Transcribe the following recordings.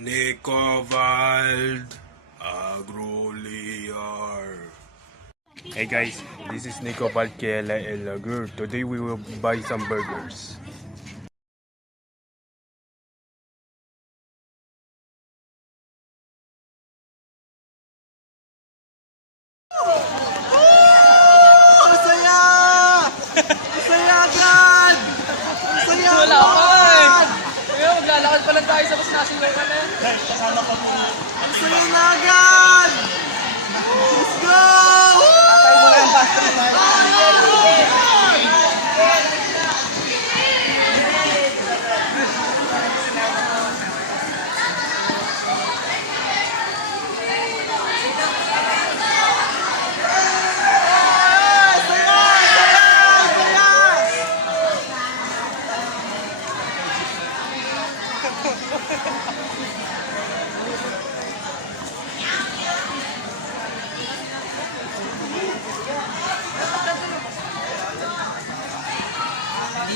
Nicovald Agroliar. Hey guys, this is Nicovald Kiela El Lagur. Today we will buy some burgers. Maglalakad pa lang tayo sa mas nasilawan na. Kasama ko muna. Ang saya na agad! Let's go! Atay mo lang basta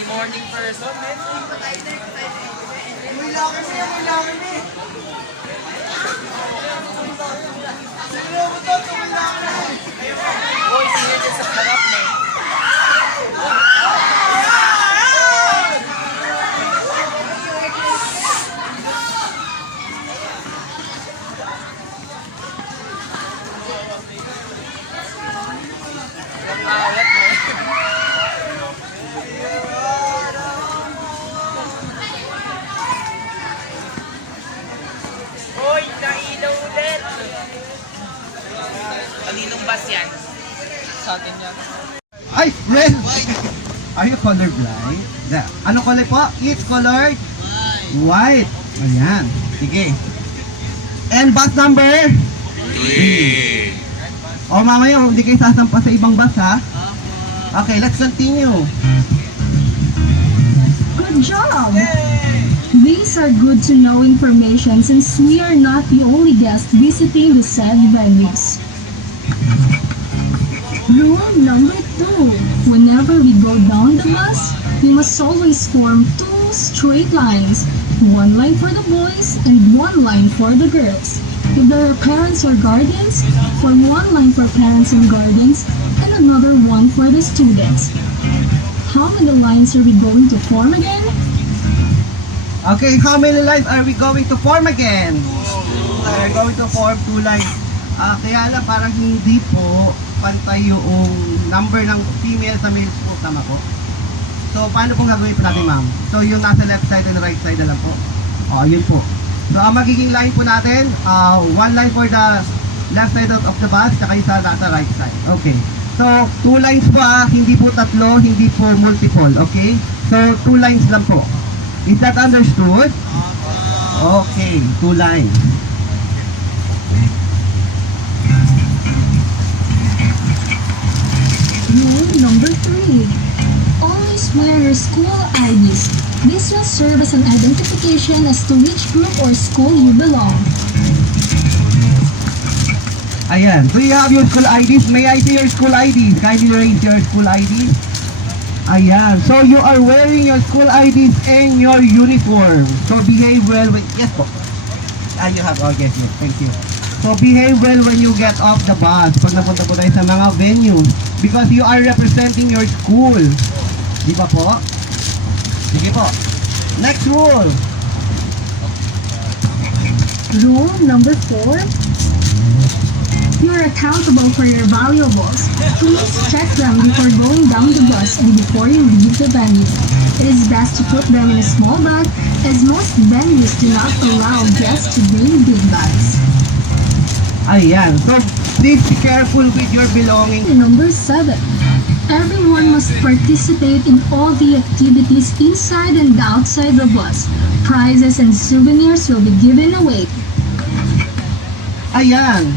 morning person, man. May lakas niya, may lakas niya. Sige mo to, may lakas niya. Boy, sige din sa harap na. Awat mo. Hoy, nailaw ulit! Kaninong bus yan? Sa atin yan. Ay, friend! Are you colorblind? Ano color po? It's colored? White. Ayan. Sige. And bus number? 3. O mamaya, hindi kayo sasampa sa ibang bus, ha? Okay, let's continue. Good job! These are good to know information since we are not the only guests visiting the said venues. Rule number 2. Whenever we go down the bus, we must always form 2 straight lines. 1 line for the boys and 1 line for the girls. If there are parents or guardians, form 1 line for parents and guardians and another one for the students. How many lines are we going to form again? Okay, how many lines are we going to form again? We're going to form 2 lines. Kaya lang parang hindi po pantay yung number ng female sa males po, tama po? So, paano pong gagawin po natin, ma'am? So, yung nasa left side and right side na lang po. O, yun po. So, ang magiging line po natin, 1 line for the left side of the bus, tsaka isa nasa right side. Okay. So, 2 lines po hindi po 3, hindi po multiple, okay? So, 2 lines lang po. Is that understood? Okay, 2 lines. Rule number 3. Always wear your school IDs. This will serve as an identification as to which group or school you belong. Ayan. Do you have your school IDs? May I see your school IDs? Kindly raise your school IDs. Ayan. So you are wearing your school IDs and your uniform. So behave well with... Yes po. You have... Oh, yes. Thank you. So behave well when you get off the bus. Pag napunta po tayo sa mga venues. Because you are representing your school. Di ba po? Sige po. Next rule. Rule number 4. You are accountable for your valuables. Please check them before going down the bus and before you leave the venue. It is best to put them in a small bag as most venues do not allow guests to bring big bags. Ayan. So please be careful with your belongings. Number 7. Everyone must participate in all the activities inside and outside the bus. Prizes and souvenirs will be given away. Ayan.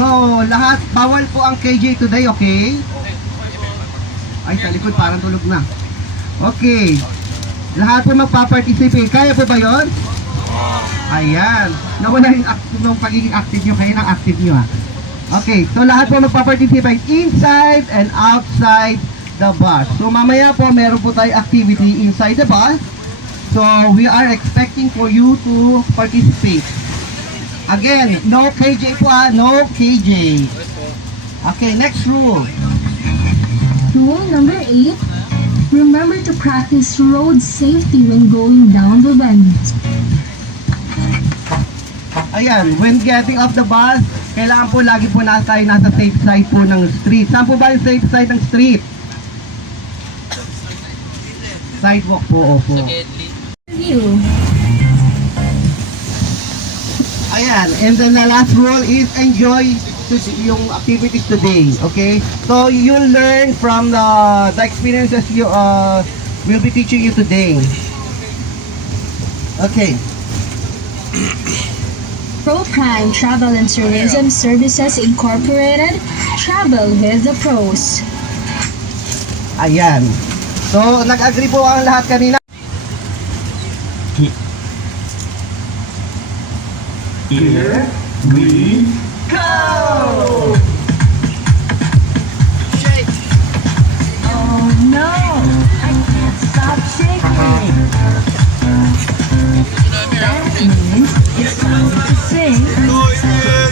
So, lahat, bawal po ang KJ today, okay? Ay, sa likod, parang tulog na. Okay. Lahat po magpa-participate. Kaya po ba yun? Ayan. Nawala yung pagiging active nyo. Kaya nang active nyo, ha? Okay. So, lahat po magpa-participate inside and outside the bus. So, mamaya po, meron po tayo activity inside the bus. So, we are expecting for you to participate. Again, no KJ po no KJ. Okay, next rule. Rule number 8. Remember to practice road safety when going down the bend. Ayan, when getting off the bus, kailangan po lagi po tayo nasa safe side po ng street. Saan po ba yung safe side ng street? Sidewalk po, opo. Review. Ayan, and then the last rule is enjoy yung activities today, okay? So you'll learn from the experiences you will be teaching you today. Okay. Pro Prime Travel and Tourism Services Incorporated. Travel with the pros. Ayan. So nag-agree po ang lahat kanina. Here we go! Shake! Oh no! I can't stop shaking! That means it's time to sing.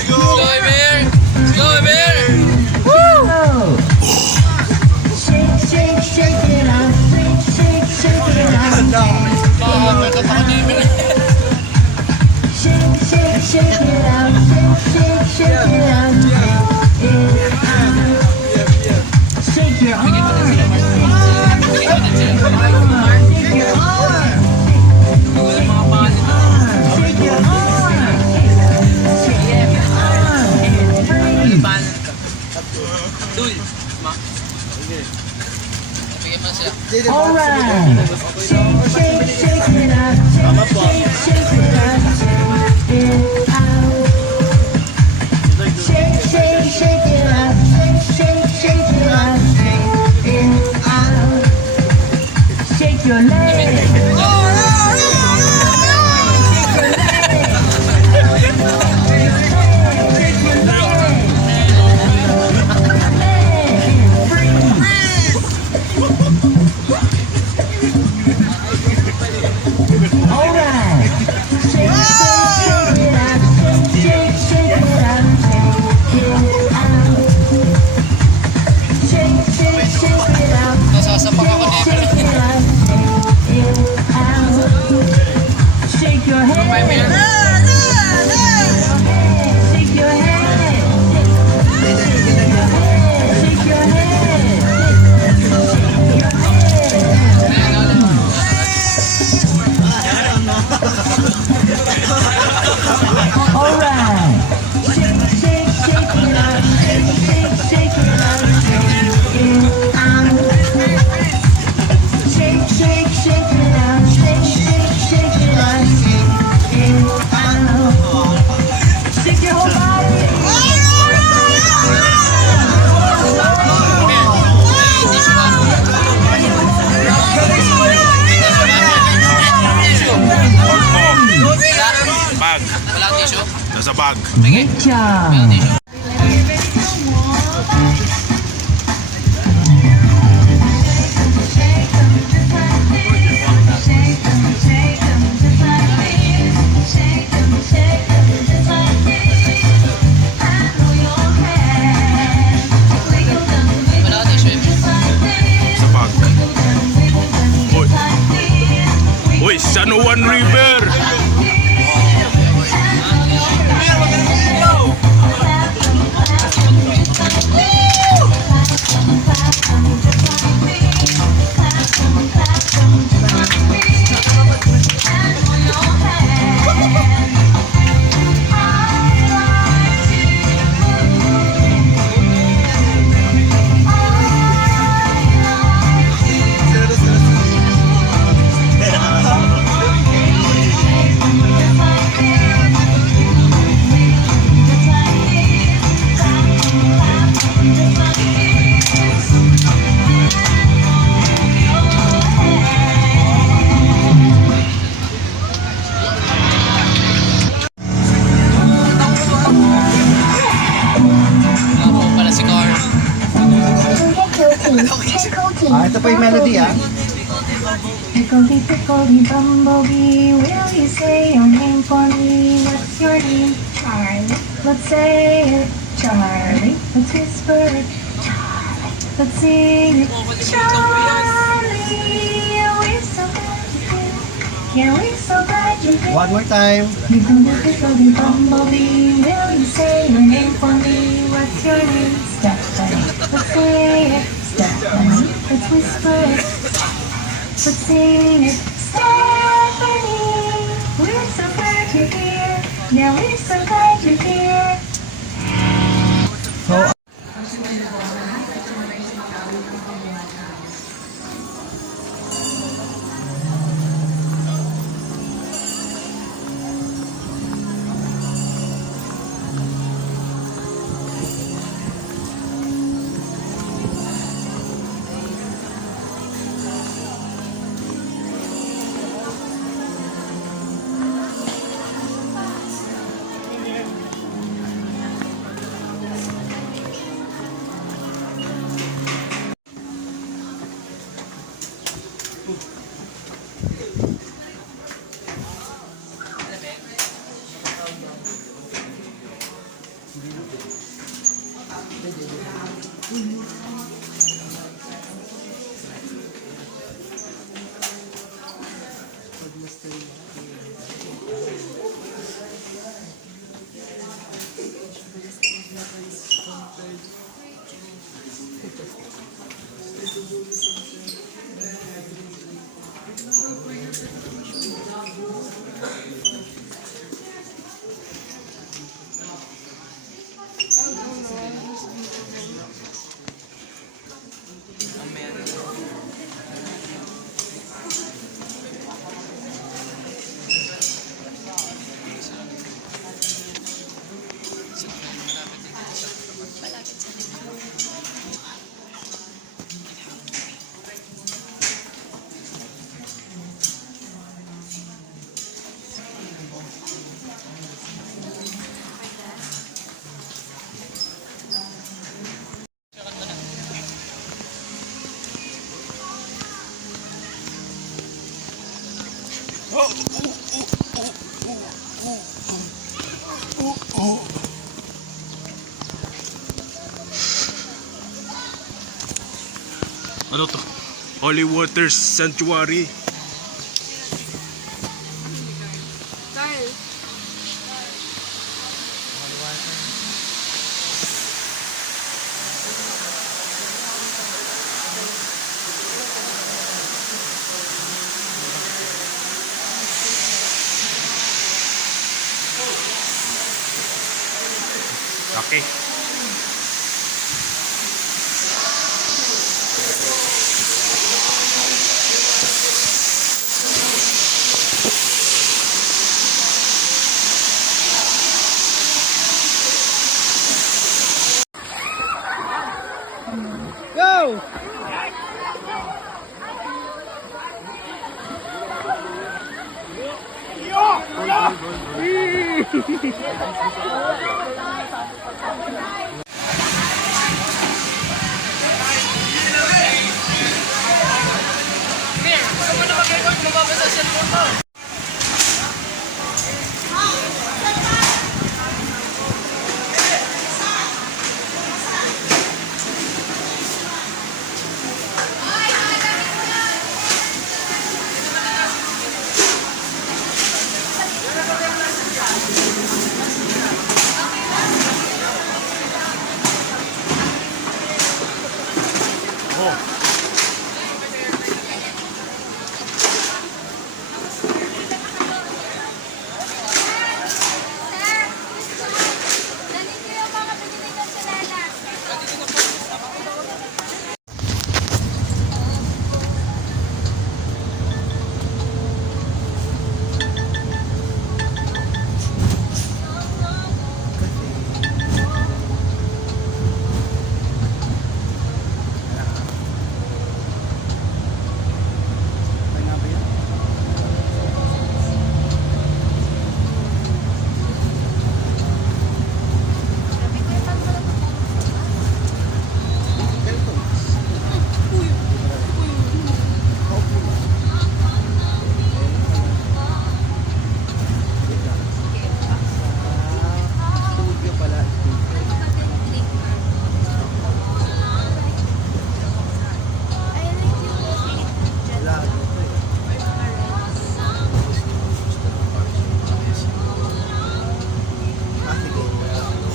Go, Emir! Go, Emir! Woo! Shake, shake, shake it out. Shake, shake, shake it out. Shake, shake, shake it out. Shake, shake, shake it out. Shake your arm. Shake your arm. Shake your arm. Shake your arm. And breathe. Alright. Shake, shake, shake it out. Shake, shake, shake it out. Shake it out. Shake, shake, shake it out. Shake, shake, shake it out. Shake it out. Shake your leg. Nasasapak ako ni Emir. Shake your head. Shake your head. Shake your head. All right. Shake, shake, shake it out. Shake, shake, shake it out. Shake, shake, shake it out. Shake, shake, shake it out. Shake your whole body. Bag. Walang tissue? Nasa bag. Good job. Walang tissue, Emir. Sa bag. Uy. Uy, San Juan River. Ako pala si Carl. Ito pa yung melody, Pickledy, pickledy, bumblebee, will you say your name for me? What's your name? Try Charlie. Let's say it, Charlie. Let's whisper it, Charlie. Let's sing it, Charlie. Yeah, we're so glad you're here. Yeah, we're so glad you're here. One more time. You can look at the bumblebee. Will you say your name for me? What's your name? Stephanie. Let's say it, Stephanie. Let's whisper it. Let's sing it, Stephanie. We're so glad you're here. Yeah, we're so glad you're here. So, Ano to? Holy Waters Sanctuary. Okay. go!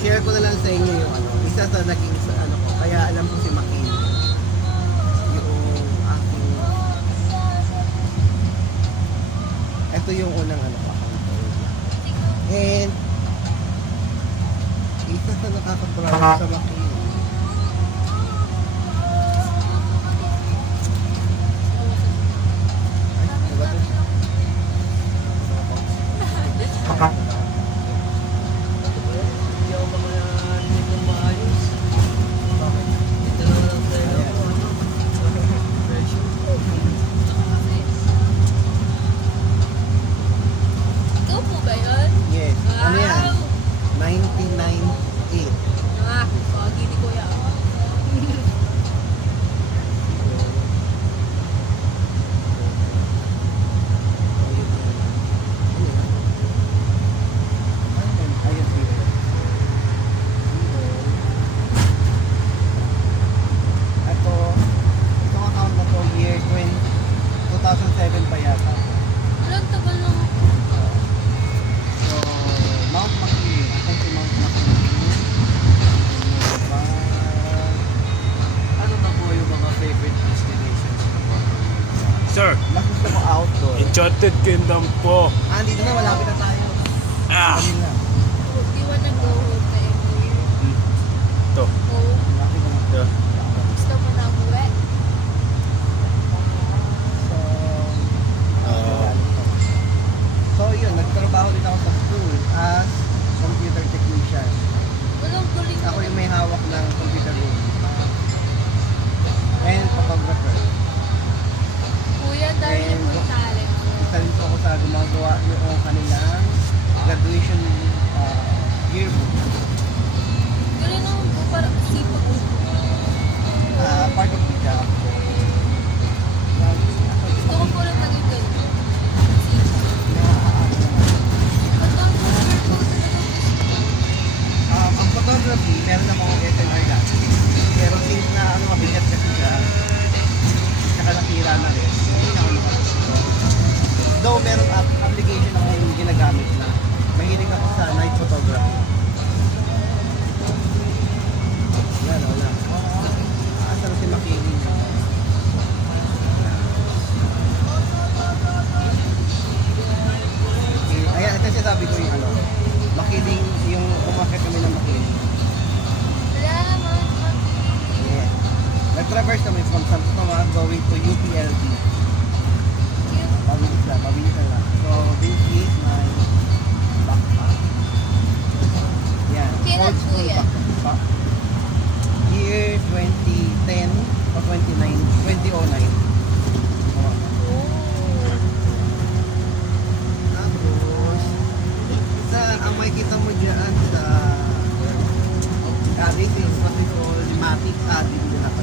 share ko na lang sa inyo yung ano, isa sa naging sa ano ko, kaya alam ko si Makin. Yung aking, ito yung unang ano ko, account. And, isa sa nakaka-proud sa Makin. Ay, diba to? Hindi ako makanig ng maayos. Ito na lang tayo. Ikaw po ba yun? Yes. Ano yan? Wow! 99.8. Ah, pagi ni Kuya. Ayun, dito. Itong account na to, year 2007 pa yata. Walang tagal lang. So, Mount McLean. Asan si Mount McLean? Ano na po yung mga favorite destinations na po? Sir, Mas gusto ko outdoor. Enchanted Kingdom po. Dito na, malapit na tayo. Ah! Ayun na. Do you wanna go home na every year? Ito. Home? Malapit na. Yeah. Gusto mo na umuwi? So, so yun, nagtrabaho din ako sa school as computer technician. Walang galing Ako yung may hawak ng computer room. And photographer. Kuya, dahil And- mo talent mo. Isa rin po ako sa gumagawa noong kanilang graduation yearbook. Galing naman po, parang sipag mo. Part of the job. Gusto ko po rin maging ganun. Sipag. Photographer po talaga gusto. Ang photography, meron na mga SLR dati. Pero since na mabigat kasi siya, saka nakira na rin, hindi na ako nakakasito. Though meron application ako yung ginagamit na. Mahilig ako sa night photography. Wala. Asa na si Makiling? Ayan, ito siya sabi ko yung ano, Makiling, yung umakit kami ng Makiling. Salamat, Maki. Yeah. Nag-traverse kami from Santo Tomas going to UPLB. Pabilis lang. So, this is my backpack. Yan. Kailan Old po school yan? backpack. Year 2010 o 2009. Oh. Tapos, ang makikita mo dyan sa this is what we call matic adding nila pa.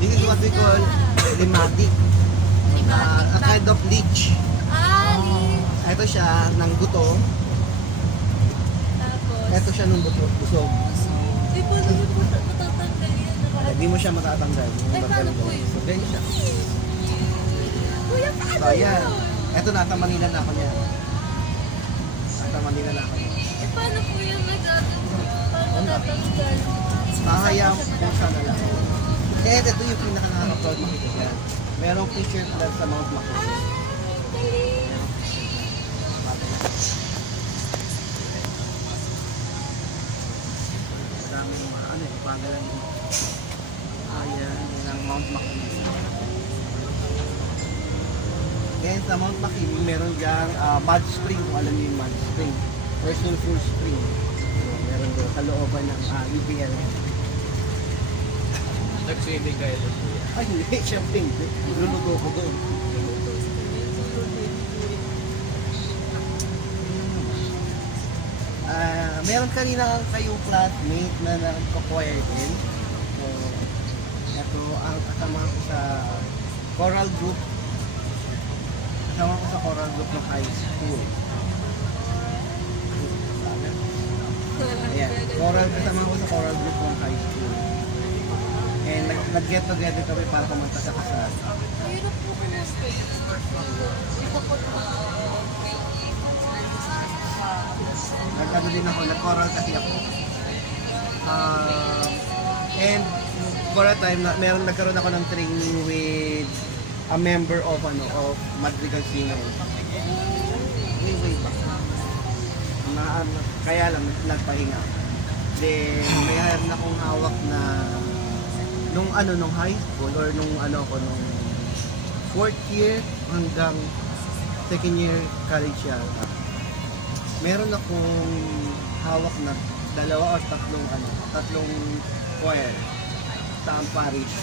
This is what we call limatic. A kind of leech. Ali. Ito siya ng buto. Tapos, Ito siya ng buto. Busog. Ay, paano mo po matatanggal yan? Hindi mo siya matatanggal. Ay, paano po yun? So, ganyan siya. Kuya, paano So, ayan. yun? Ito, nasa Manila na ako niya. Nasa Manila na ako niya. Eh, paano po yung paano matatanggal? Mahayaan ko sana lang. And ito yung pinaka nakaka-proud makikita yan. Merong t-shirt lang sa Mount Maclean. Ay, galing. Maraming pagalan dito. Ayan, yan ang Mount Maclean. And sa Mount Maclean, meron diyang mud spring, kung alam niyo yung mud spring. Or sulfur spring. So, meron doon sa looban ng UPL. Nag-swimming kayo doon po yan. Ay, hindi, syempre hindi. Luluto ko doon. Meron kanina kayong flatmate na nagko-choir din. So, ito ang kasama ko sa choral group. Kasama ko sa choral group ng high school. Ayan, kasama ko sa choral group ng high school. And nag-get together kami para kumanta sa kasal. Hirap po ko na. Ito po choral kasi ako. And for a time, nagkaroon ako ng training with a member of Madrigal Singer. Anyway pa. Kaya lang, nagpahinga. Then, mayroon akong hawak na nung high school or nung fourth year hanggang second year college yata. Meron akong hawak na dalawa o tatlong choir sa parish.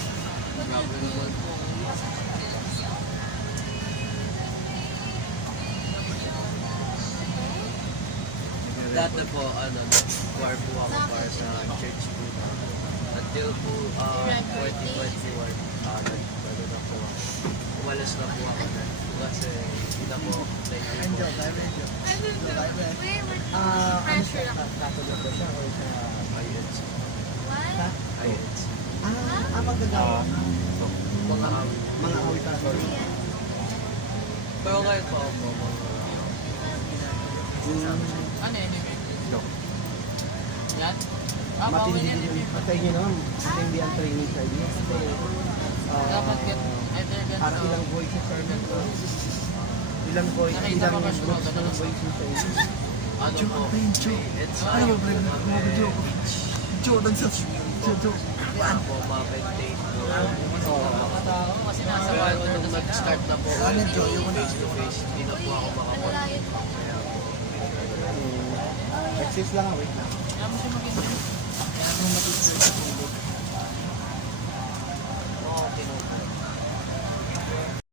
Dati po, choir po ako para sa church po. Until po 2021, na po ako. Umalas na po ako na. Kasi hindi na po Pressure ako. Catholic ba siya or sa IELTS. What? IELTS. magagawa Mga awit Catholic. Pero ngayon po ako. Ano anyway? Yan? Matindi din sa inyo naman, matindi ang training sa inyo. Dapat either Parang ganito. ilang voices are nito. Ilang voices, Nakita ilang mo ba groups siya? ng voices sa inyo. Ano po? It's Ano mo, Brad? Mga Jordan sa Ano po, mga meditate po. Mga tao kasi nasa Pero bago nung na sila. nag-start na po ako face to face, hindi na po ako makapunta. Malalayo po. Exist lang, wait lang. Kaya mo siya mag-enjoy. Kaya mo mag-exist sa tulog.